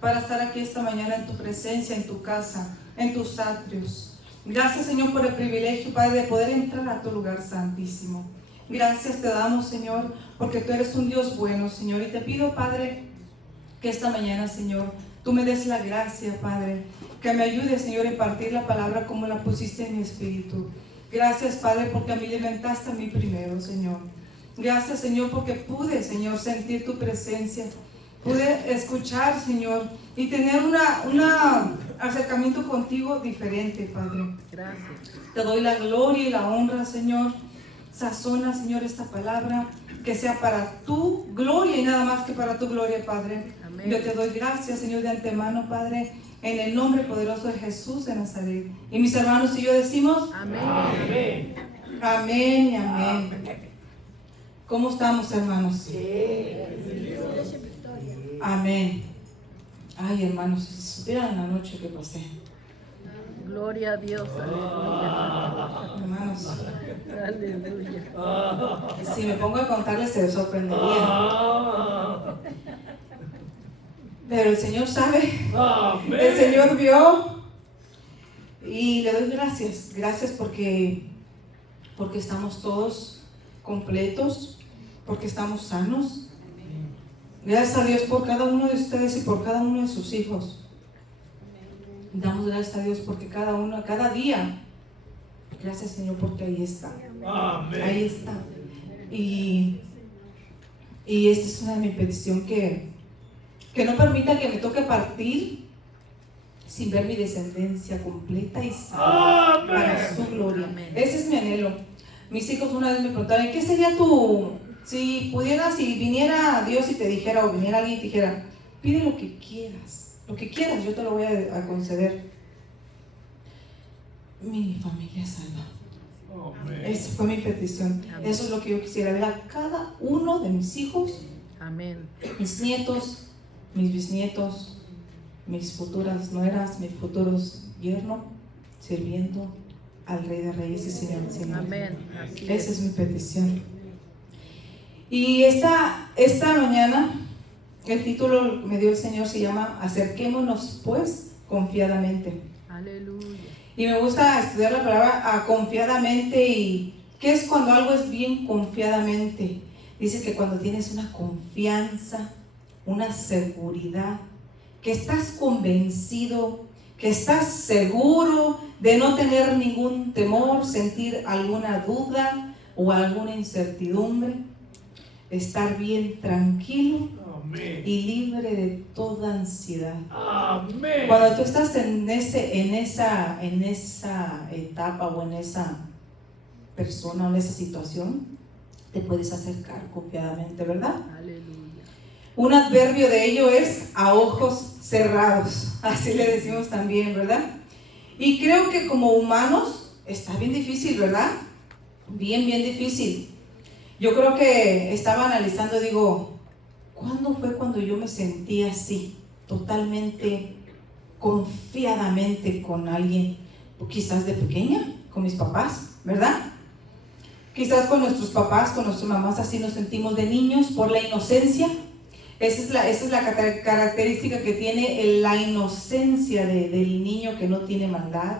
para estar aquí esta mañana en tu presencia, en tu casa, en tus atrios. Gracias, Señor, por el privilegio, Padre, de poder entrar a tu lugar santísimo. Gracias te damos, Señor, porque tú eres un Dios bueno, Señor. Y te pido, Padre, que esta mañana, Señor, tú me des la gracia, Padre, que me ayudes, Señor, a impartir la palabra como la pusiste en mi espíritu. Gracias, Padre, porque me alimentaste a mí primero, Señor. Gracias, Señor, porque pude, Señor, sentir tu presencia. Pude escuchar, Señor, y tener un acercamiento contigo diferente, Padre. Gracias. Te doy la gloria y la honra, Señor. Sazona, Señor, esta palabra, que sea para tu gloria y nada más que para tu gloria, Padre. Amén. Yo te doy gracias, Señor, de antemano, Padre, en el nombre poderoso de Jesús de Nazaret. Y mis hermanos y yo decimos, Amén. Amén. amén y amén. ¿Cómo estamos, hermanos? Amén. Ay, hermanos, si supieran la noche que pasé. Gloria a Dios. Aleluya. Hermanos, Aleluya. si me pongo a contarles se sorprenderían. Pero el Señor sabe, el Señor vio, y le doy gracias. Gracias porque estamos todos completos, porque estamos sanos. Gracias a Dios por cada uno de ustedes y por cada uno de sus hijos. Damos gracias a Dios porque cada día, gracias, Señor, porque ahí está. Amén. Ahí está. Y esta es una de mis peticiones, que no permita que me toque partir sin ver mi descendencia completa y sana para su gloria. Amén. Ese es mi anhelo. Mis hijos una vez me preguntaron, ¿qué sería si pudieras, si viniera Dios y te dijera, o viniera alguien y te dijera, pide lo que quieras, yo te lo voy a conceder? Mi familia salva. Amén. Esa fue mi petición. Amén. Eso es lo que yo quisiera ver a cada uno de mis hijos, Amén. mis nietos, mis bisnietos, mis futuras nueras, mis futuros yernos, sirviendo al Rey de Reyes y Señor de Señores. Amén. Así Esa es. es mi petición. Y esta mañana el título me dio el Señor, se llama Acerquémonos pues confiadamente. Aleluya. Y me gusta estudiar la palabra confiadamente. ¿Y qué es cuando algo es bien confiadamente? Dice que cuando tienes una confianza, una seguridad, que estás convencido, que estás seguro de no tener ningún temor, sentir alguna duda o alguna incertidumbre, estar bien tranquilo Amén. y libre de toda ansiedad. Amén. Cuando tú estás en esa etapa o en esa persona o en esa situación, te puedes acercar confiadamente, ¿verdad? Aleluya. Un adverbio de ello es a ojos cerrados, así le decimos también, ¿verdad? Y creo que como humanos está bien difícil, ¿verdad? Bien difícil. Yo creo que estaba analizando, digo, ¿cuándo fue cuando yo me sentí así, totalmente confiadamente con alguien? Quizás de pequeña, con mis papás, ¿verdad? Quizás con nuestros papás, con nuestras mamás, así nos sentimos de niños por la inocencia. Esa es la característica que tiene la inocencia del niño, que no tiene maldad,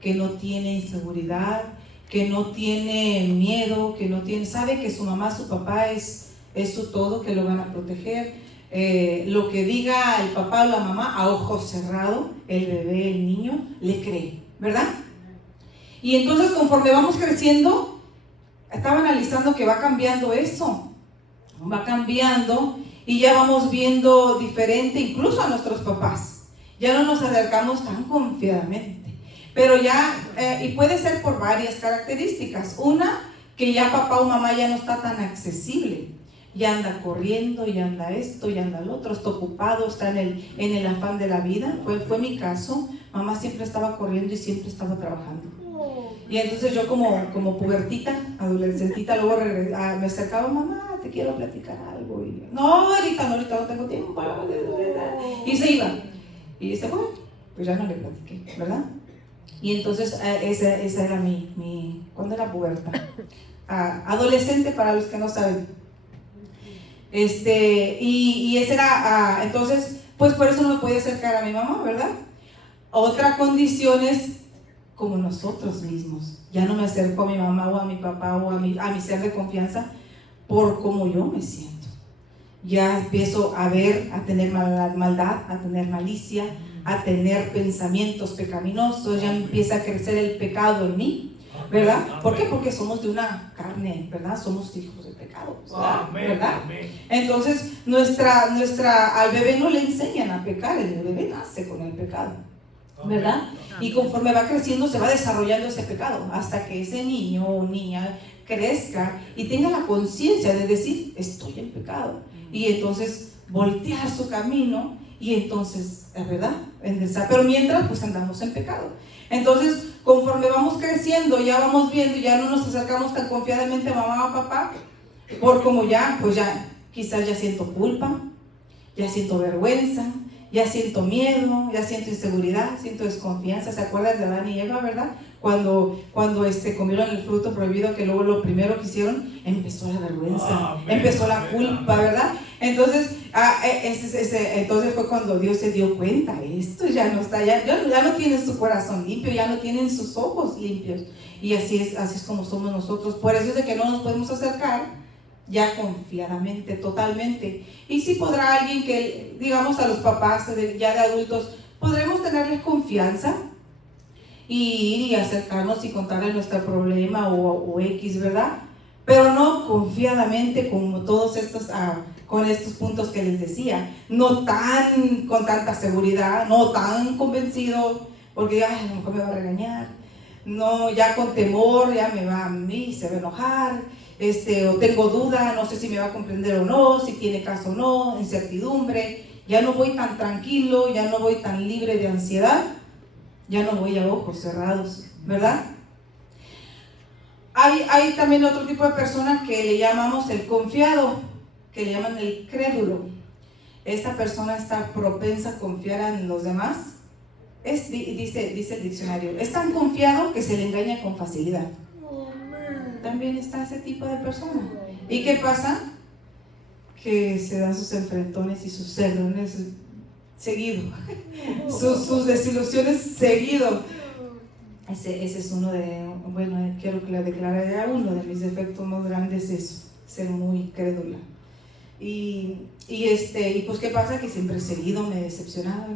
que no tiene inseguridad, que no tiene miedo, que no tiene, sabe que su mamá, su papá es su todo, que lo van a proteger. Lo que diga el papá o la mamá, a ojos cerrados, el bebé, el niño, le cree, ¿verdad? Y entonces conforme vamos creciendo, estaba analizando que va cambiando eso, va cambiando y ya vamos viendo diferente incluso a nuestros papás. Ya no nos acercamos tan confiadamente, pero ya, y puede ser por varias características. Una, que ya papá o mamá ya no está tan accesible, ya anda corriendo, ya anda esto, ya anda lo otro, está ocupado, está en el afán de la vida. Fue mi caso, mamá siempre estaba corriendo y siempre estaba trabajando. Y entonces yo como pubertita, adolescentita, luego me acercaba, mamá, te quiero platicar algo. Y, no, ahorita no tengo tiempo. Y se iba. Y dice, bueno, pues ya no le platiqué, ¿verdad? Y entonces esa era ¿cuándo era puberta? Adolescente, para los que no saben. Y ese era, entonces, pues por eso no me podía acercar a mi mamá, ¿verdad? Otra condición es como nosotros mismos. Ya no me acerco a mi mamá o a mi papá o a mi ser de confianza por cómo yo me siento. Ya empiezo a ver, a tener maldad, a tener malicia, a tener pensamientos pecaminosos, ya empieza a crecer el pecado en mí, ¿verdad? ¿Por qué? Porque somos de una carne, ¿verdad? Somos hijos del pecado, ¿verdad? Entonces, al bebé no le enseñan a pecar, el bebé nace con el pecado, ¿verdad? Y conforme va creciendo se va desarrollando ese pecado hasta que ese niño o niña crezca y tenga la conciencia de decir, estoy en pecado, y entonces voltear su camino, y entonces, ¿verdad? Pero mientras, pues andamos en pecado. Entonces, conforme vamos creciendo, ya vamos viendo, ya no nos acercamos tan confiadamente a mamá o papá, por como ya, pues ya, quizás ya siento culpa, ya siento vergüenza, ya siento miedo, ya siento inseguridad, siento desconfianza. ¿Se acuerdan de Adán y Eva, verdad? Cuando comieron el fruto prohibido, que luego lo primero que hicieron, empezó la vergüenza, empezó la culpa, ¿verdad? Entonces, entonces fue cuando Dios se dio cuenta, esto ya no está, ya no tienen su corazón limpio, ya no tienen sus ojos limpios. Y así es como somos nosotros. Por eso es de que no nos podemos acercar ya confiadamente, totalmente. Y si podrá alguien que, digamos, a los papás ya de adultos, podremos tenerles confianza y ir y acercarnos y contarles nuestro problema o X, ¿verdad? Pero no confiadamente como todos estos, con estos puntos que les decía, no tan con tanta seguridad, no tan convencido, porque a lo mejor me va a regañar, no, ya con temor, ya me va a mí, se va a enojar, o tengo duda, no sé si me va a comprender o no, si tiene caso o no, incertidumbre, ya no voy tan tranquilo, ya no voy tan libre de ansiedad, ya no voy a ojos cerrados, ¿verdad? Hay también otro tipo de persona que le llamamos el confiado, que le llaman el crédulo. Esta persona está propensa a confiar en los demás. Dice el diccionario, es tan confiado que se le engaña con facilidad. También está ese tipo de persona. ¿Y qué pasa? Que se dan sus enfrentones y sus celones seguido, sus desilusiones seguido. Ese es uno de, bueno, quiero que le declare ya uno de mis defectos más grandes, es ser muy crédula. Y pues ¿qué pasa? Que siempre seguido me decepcionaba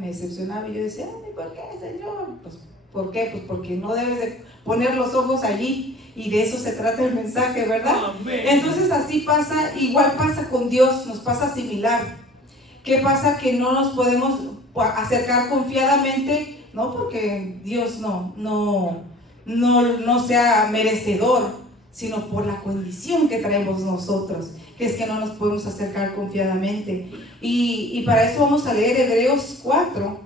y yo decía, ay, ¿por qué, Señor? Pues, ¿por qué? Pues porque no debes de poner los ojos allí, y de eso se trata el mensaje, ¿verdad? Amén. Entonces así pasa, igual pasa con Dios, nos pasa similar. ¿Qué pasa? Que no nos podemos acercar confiadamente, no porque Dios no sea merecedor, sino por la condición que traemos nosotros, que es que no nos podemos acercar confiadamente. Y para eso vamos a leer Hebreos 4,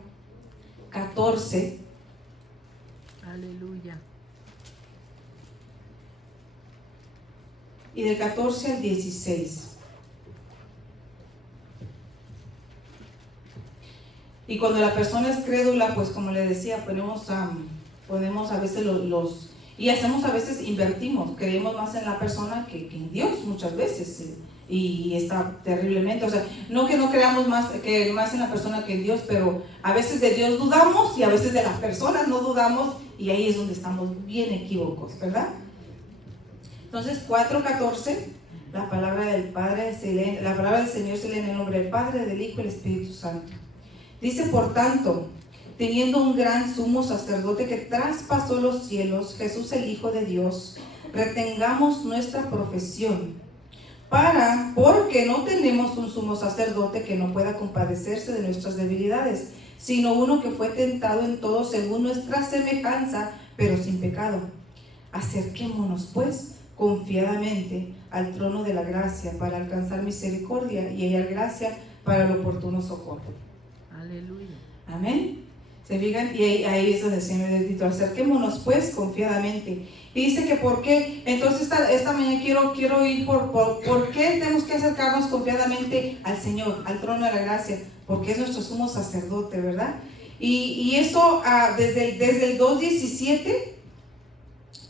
14. Aleluya. Y del 14 al 16. Y cuando la persona es crédula, pues como le decía, ponemos a veces y hacemos a veces, invertimos, creemos más en la persona que en Dios muchas veces, y está terriblemente, o sea, no que no creamos más en la persona que en Dios, pero a veces de Dios dudamos y a veces de las personas no dudamos, y ahí es donde estamos bien equívocos, ¿verdad? Entonces 4:14, la palabra del la palabra del Señor se lee en el nombre del Padre, del Hijo y del Espíritu Santo. Dice, por tanto, teniendo un gran sumo sacerdote que traspasó los cielos, Jesús el Hijo de Dios, retengamos nuestra profesión, porque no tenemos un sumo sacerdote que no pueda compadecerse de nuestras debilidades, sino uno que fue tentado en todo según nuestra semejanza, pero sin pecado. Acerquémonos, pues, confiadamente al trono de la gracia para alcanzar misericordia y hallar gracia para el oportuno socorro. Aleluya. Amén. ¿Se fijan? Y ahí es donde el Señor les dice, acerquémonos pues confiadamente. Y dice que por qué, entonces esta mañana quiero ir por qué tenemos que acercarnos confiadamente al Señor, al trono de la gracia, porque es nuestro sumo sacerdote, ¿verdad? Y eso desde el 2:17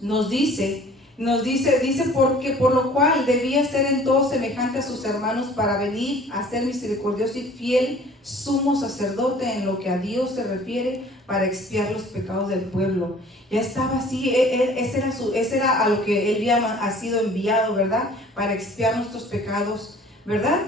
nos dice Nos dice porque por lo cual debía ser en todo semejante a sus hermanos para venir a ser misericordioso y fiel sumo sacerdote en lo que a Dios se refiere para expiar los pecados del pueblo. Ya estaba así, ese era a lo que él ha sido enviado, ¿verdad? Para expiar nuestros pecados, ¿verdad?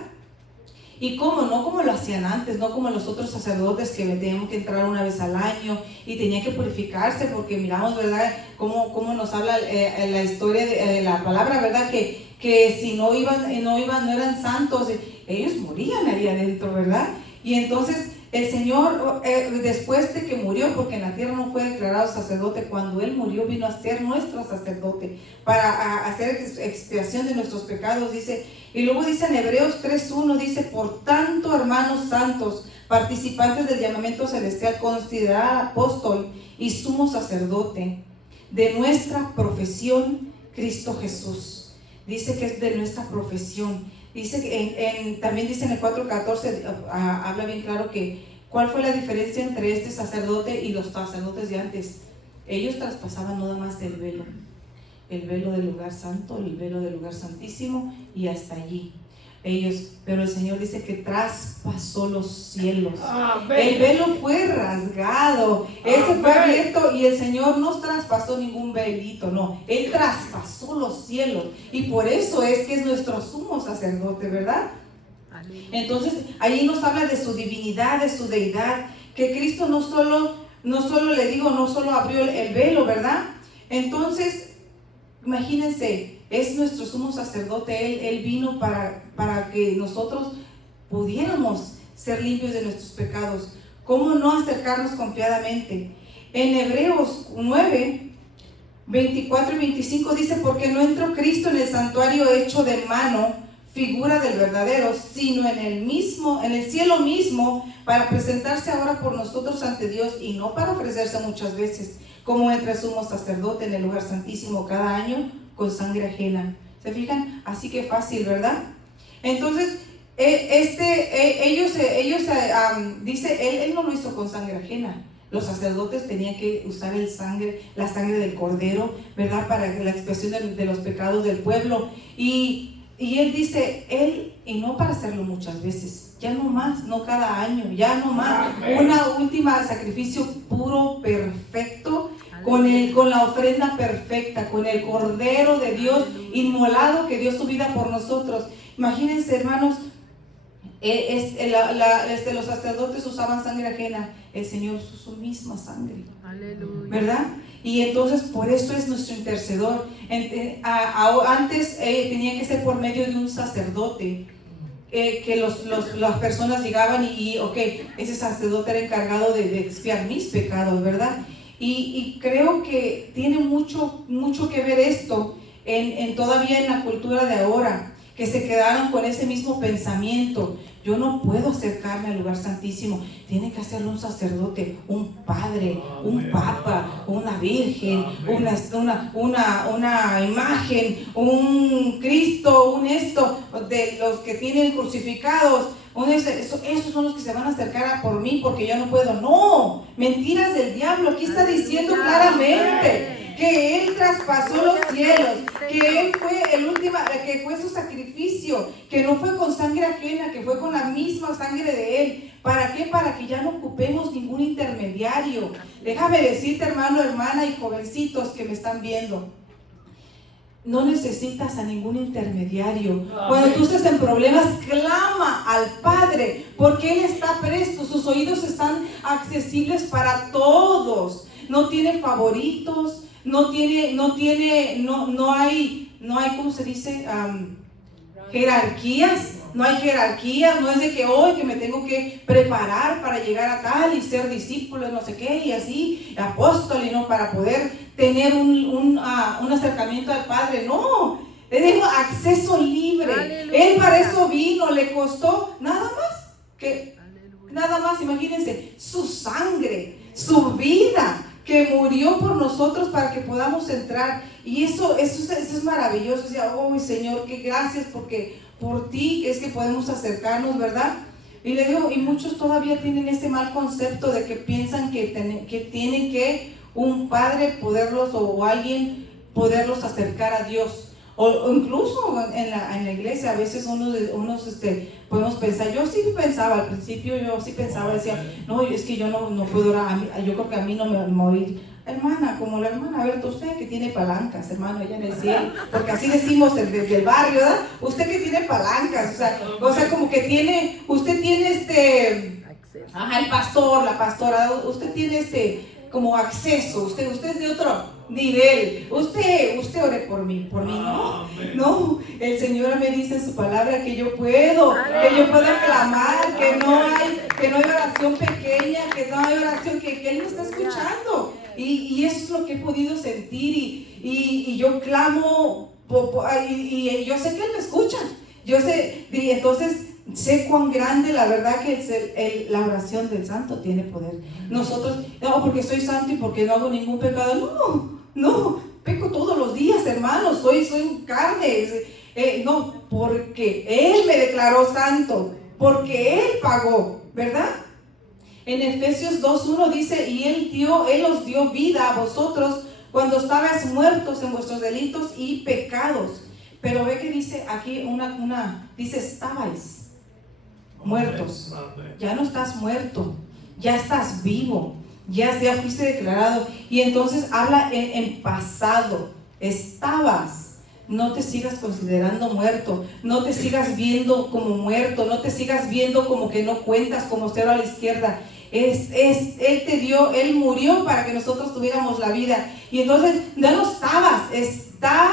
Y cómo, no como lo hacían antes, no como los otros sacerdotes que teníamos que entrar una vez al año y tenían que purificarse, porque miramos, ¿verdad?, cómo nos habla la historia de la palabra, ¿verdad?, que si no eran santos, ellos morían ahí adentro, ¿verdad? Y entonces el Señor, después de que murió, porque en la tierra no fue declarado sacerdote, cuando Él murió vino a ser nuestro sacerdote para hacer expiación de nuestros pecados, dice. Y luego dice en Hebreos 3:1, dice: por tanto, hermanos santos, participantes del llamamiento celestial, considerad apóstol y sumo sacerdote de nuestra profesión, Cristo Jesús. Dice que es de nuestra profesión. Dice que también dice en el 4:14, habla bien claro que cuál fue la diferencia entre este sacerdote y los sacerdotes de antes. Ellos traspasaban nada más el velo del lugar santo, el velo del lugar santísimo, y hasta allí. Pero el Señor dice que traspasó los cielos. Amén. El velo fue rasgado, ese fue abierto, y el Señor no traspasó ningún velito, no, Él traspasó los cielos, y por eso es que es nuestro sumo sacerdote, ¿verdad? Amén. Entonces ahí nos habla de su divinidad, de su deidad, que Cristo no solo abrió el velo, ¿verdad? Entonces imagínense, es nuestro sumo sacerdote. Él vino para que nosotros pudiéramos ser limpios de nuestros pecados. ¿Cómo no acercarnos confiadamente? En Hebreos 9, 24 y 25 dice: porque no entró Cristo en el santuario hecho de mano, figura del verdadero, sino en el cielo mismo, para presentarse ahora por nosotros ante Dios, y no para ofrecerse muchas veces, como entra el sumo sacerdote en el lugar santísimo cada año con sangre ajena. ¿Se fijan? Así que fácil, ¿verdad? Entonces, dice, él no lo hizo con sangre ajena. Los sacerdotes tenían que usar la sangre del cordero, ¿verdad?, para la expiación de los pecados del pueblo. Y él dice, y no para hacerlo muchas veces, ya no más, no cada año, ya no más. Una última sacrificio puro, perfecto, con la ofrenda perfecta, con el Cordero de Dios inmolado, que dio su vida por nosotros. Imagínense, hermanos, los sacerdotes usaban sangre ajena, el Señor usó su misma sangre. Aleluya. ¿Verdad? Y entonces por eso es nuestro intercedor. Antes tenía que ser por medio de un sacerdote, que las personas llegaban y ese sacerdote era encargado de expiar mis pecados, ¿verdad? Y creo que tiene mucho que ver esto todavía en la cultura de ahora, que se quedaron con ese mismo pensamiento. Yo no puedo acercarme al lugar santísimo, tiene que hacerlo un sacerdote, un padre, un papa, una virgen, una imagen, un Cristo, de los que tienen crucificados. Esos son los que se van a acercar por mí, porque yo no puedo. No, mentiras del diablo. Aquí está diciendo claramente que Él traspasó los cielos, que Él fue que fue su sacrificio, que no fue con sangre ajena, que fue con la misma sangre de Él. ¿Para qué? Para que ya no ocupemos ningún intermediario. Déjame decirte, hermano, hermana y jovencitos que me están viendo, no necesitas a ningún intermediario. Cuando tú estés en problemas, clama al Padre, porque Él está presto. Sus oídos están accesibles para todos. No tiene favoritos, no hay, ¿cómo se dice? Jerarquías. No hay jerarquías, no es de que hoy que me tengo que preparar para llegar a tal y ser discípulo, no sé qué, y así, apóstol, y no, para poder tener un acercamiento al Padre. No, le digo acceso libre. Aleluya. Él para eso vino, le costó nada más, imagínense, su sangre, su vida, que murió por nosotros para que podamos entrar. Y eso es maravilloso. O sea, oh Señor, qué gracias, porque por ti es que podemos acercarnos, ¿verdad? Y le digo, y muchos todavía tienen ese mal concepto de que piensan que tienen que un padre poderlos o alguien poderlos acercar a Dios. O incluso en la iglesia, a veces unos podemos pensar, yo sí pensaba al principio, decía, no, es que yo no puedo orar, yo creo que a mí no me va a oír. Hermana, como la hermana, a ver, usted que tiene palancas, hermano, ella en el cielo, porque así decimos desde el barrio, ¿verdad? Usted que tiene palancas, o sea, como que usted tiene Acceso. el pastor, la pastora, usted tiene como acceso, usted es de otro nivel, usted ore por mí, no, el Señor me dice en su palabra que yo puedo clamar, que no hay oración pequeña, que no hay oración que Él me está escuchando, y eso es lo que he podido sentir, y yo clamo, y yo sé que Él me escucha, yo sé, y entonces sé cuán grande la verdad que la oración del santo tiene poder. Nosotros, no, porque soy santo y porque no hago ningún pecado, no, peco todos los días, hermanos, soy carne, no, porque Él me declaró santo, porque Él pagó, ¿verdad? En Efesios 2:1 dice, y Él os dio vida a vosotros cuando estabais muertos en vuestros delitos y pecados. Pero ve que dice aquí dice estabais muertos. Ya no estás muerto, ya estás vivo, ya fuiste declarado. Y entonces habla en pasado. Estabas. No te sigas considerando muerto, no te sigas viendo como muerto, no te sigas viendo como que no cuentas, como cero a la izquierda. Él murió para que nosotros tuviéramos la vida. Y entonces ya no estás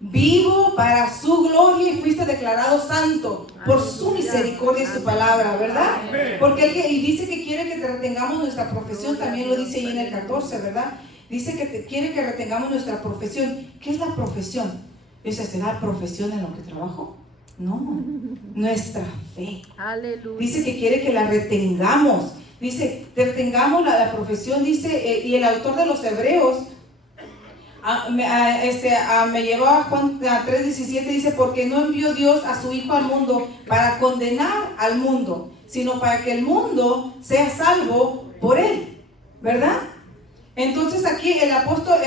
vivo para su gloria y fuiste declarado santo por su misericordia y su palabra, ¿verdad? Porque y dice que quiere que retengamos nuestra profesión, también lo dice ahí en el 14, ¿verdad? Dice que quiere que retengamos nuestra profesión. ¿Qué es la profesión? Dice, ¿será profesión en lo que trabajo? No, nuestra fe. Aleluya. Dice que quiere que la retengamos. Dice, retengamos la profesión, dice, y el autor de los Hebreos me llevó a Juan 3:17, dice, porque no envió Dios a su Hijo al mundo para condenar al mundo, sino para que el mundo sea salvo por Él, ¿verdad? Entonces aquí el apóstol,